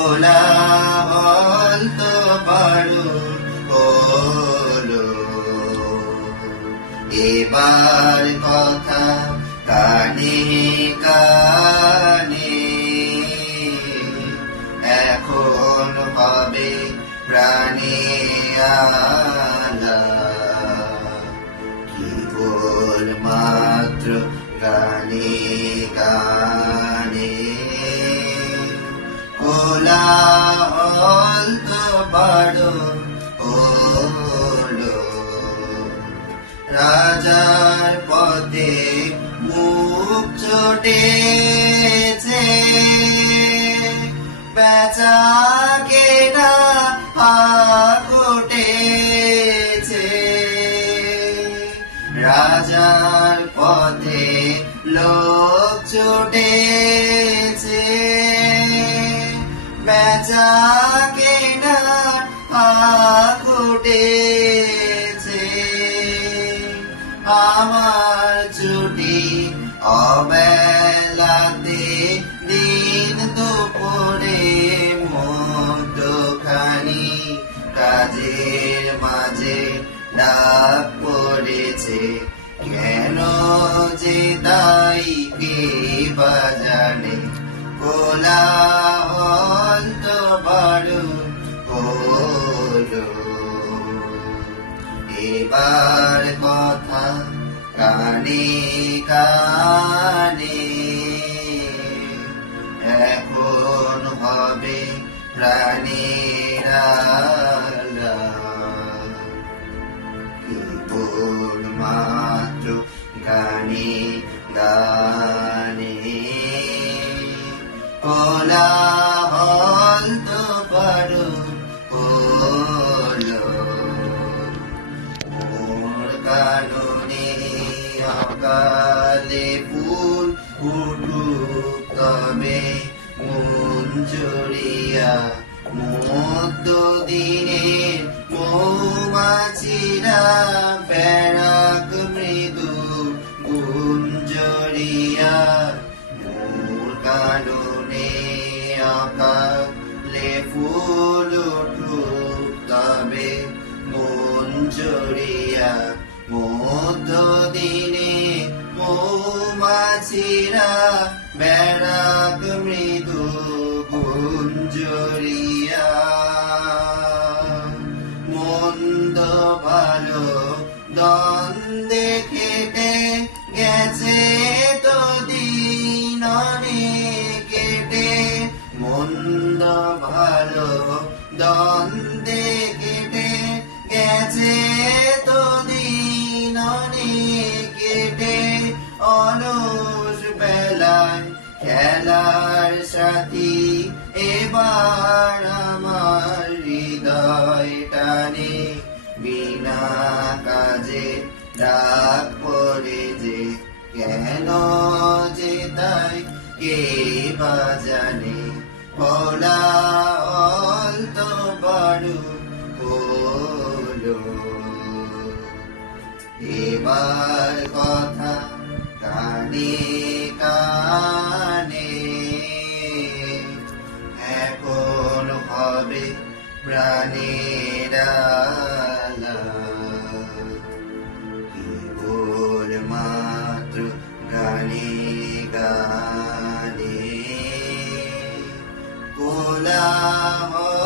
কোলাহল তো বড় হলো, এবার কথা কানে কানে, এখন হবে প্রাণে আলা, কেবল মাত্র গানে গানে। কোলাহল তো বড় হলো, রাজার পথে মুখ ছোটেছে, বেচা কেনা হাত উঠেছে। রাজার পথে লোক ছুটেছে, বেচা কেনা হাত উঠেছে। আমার ছুটি অবেলাতে, দিন দুপুরে মধ্যখানি, কাজের মাঝে ডাক পড়েছে, কেন যে তাই কে বা জানে। কোলাহল তো বড় হলো, এবার কথা কানে কানে, এখন হবে প্রাণের আলা, কেবল মাত্র গানে গানে। কোলাহল তো বড় হলো, মোর কাননে অকালে ফুল ফুটুক তবে, মন জড়িয়া মধ্য দিনের মৌমাছিরা বেড়াক মৃদু গুঞ্জরিয়া। মোর কাননে অকালে ফুল উঠুক তবে, মন জড়িয়া মধ্য দিনে মৌমাছিরা বেড়াক মৃদু গুঞ্জরিয়া। মন্দ ভালো দ্বন্দ্বে কেটে গেছে তো দিন অনেক কেটে, মন্দ ভালো দ্বন্দ্বে কেটে গেছে তো দিন অনেক কেটে। অলস বেলায় খেলার সাথী, এবার আমার হৃদয় টানে, বিনা কাজে ডাক পড়ে যে, কেন যে তাই কে বা জানে। কোলাহল তো বড় হলো, এবার কথা কানে কানে, এখন হবে প্রাণের আলা, কেবল মাত্র গানে গানে। কোলাহল